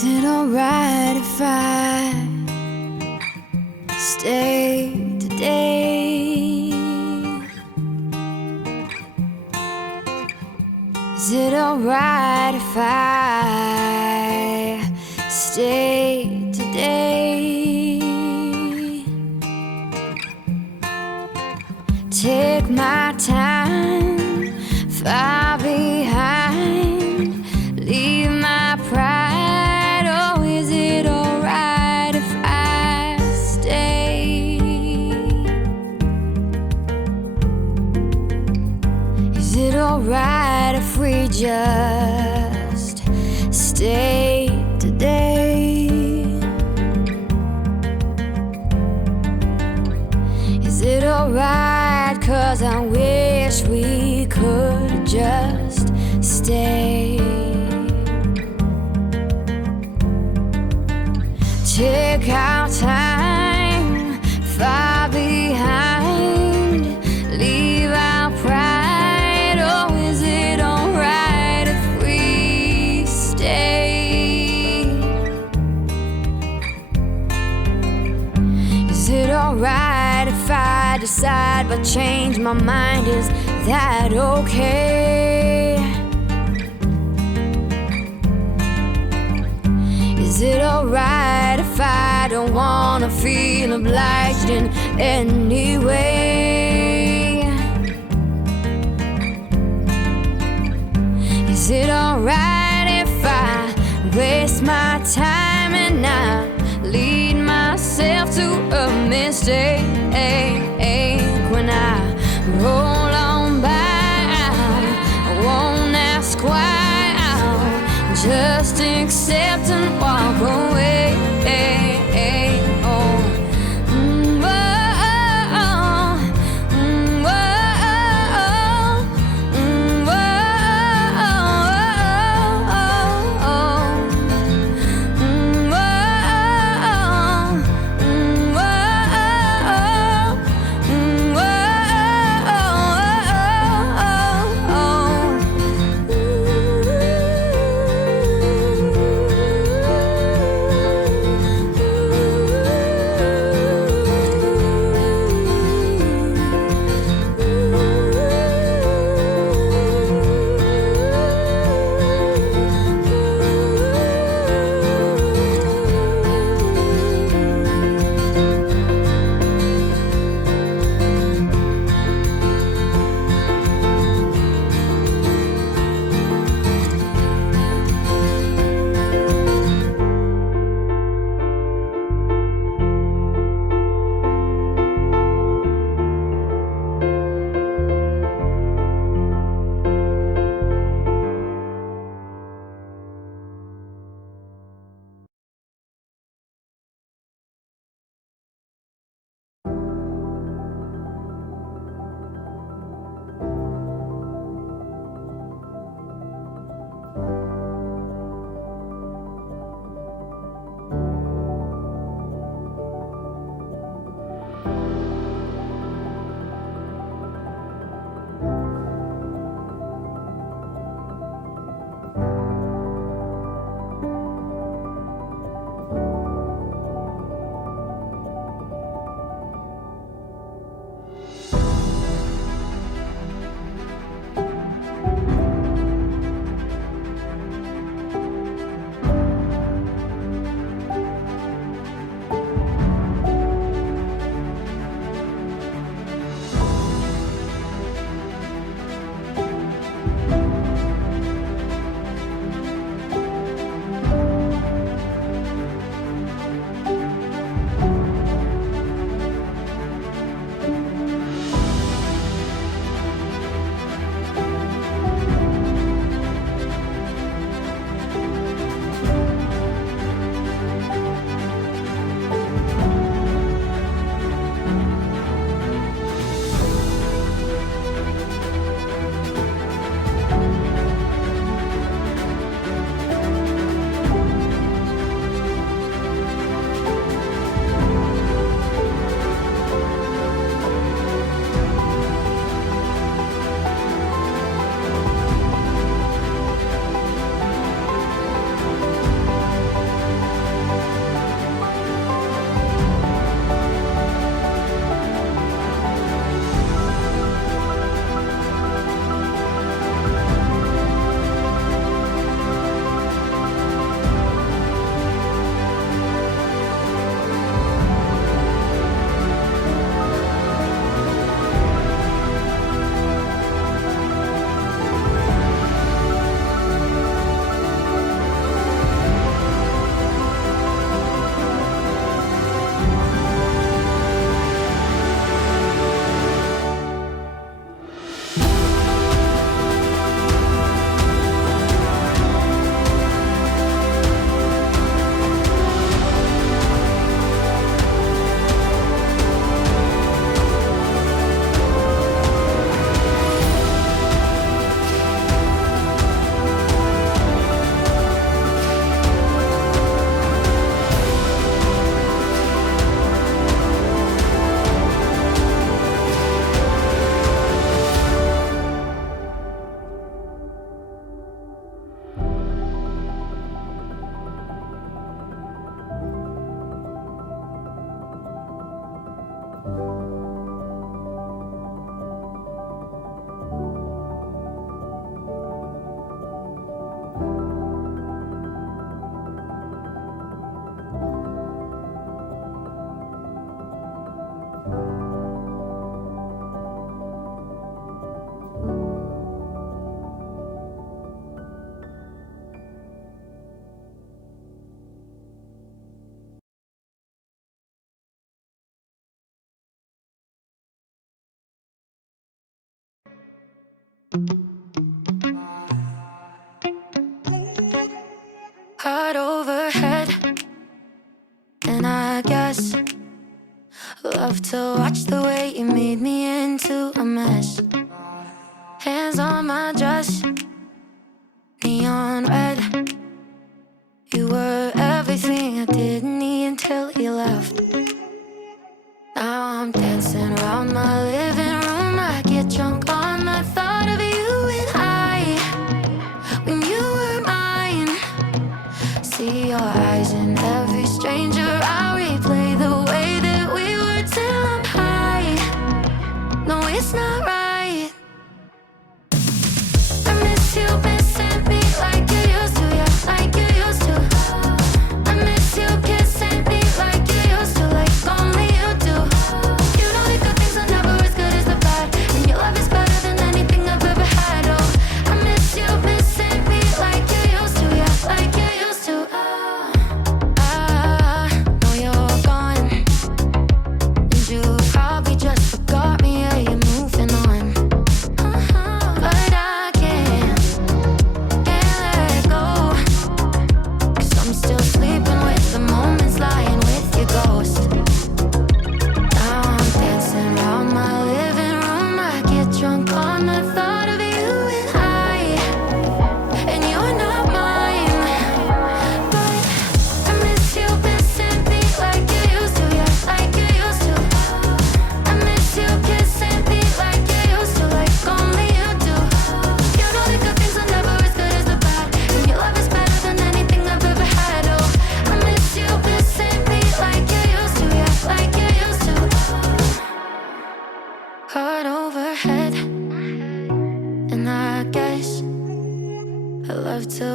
Is it alright if I stay today? Is it alright if I stay today? Take my time, far behind, leave my pride. Oh, is it alright if I stay? Is it alright if we just stay today? Is it alright? 'Cause I wish we could just stay. Take our time, far behind, leave our pride. Oh, is it alright if we stay? Is it alright if I decide but change my mind? Is that okay? Is it alright if I don't wanna feel obliged in any way? Is it alright if I waste my time and not lead myself to a mistake? When I roll on by, I won't ask why, I'll just accept and walk away. Oh. Heart overhead, and I guess love to watch the way you made me into a mess. Hands on my dress, neon red. You were everything I didn't need until you left. Now I'm dancing around my living room. I get drunk on the thought of you and I. When you were mine, see your eyes in every stranger. I replay the way that we were till I'm high. No, it's not right. I miss you missing me like you used to, yeah, like you used to. I miss you kissing me like you used to, like only you do. You know the good things are never as good as the bad, and your love is better than anything I've ever had. Oh, I miss you missing me like you used to, yeah, like you used to. I know you're gone, and you probably just forgot me. Yeah, you're moving on. But I can't let go, 'cause I'm still sleeping with the moments, lying with your ghost. Now I'm dancing around my living room. I get drunk on the thought of you and you're not mine. But I miss you missing me like you used to, yeah, like you used to. I miss you kissing me like you used to, like only you do. You know the good things are never as good as the bad, and your love is better than anything I've ever had. Oh, I miss you missing me like you used to, yeah, like you used to. Heart overhead, and I guess I love to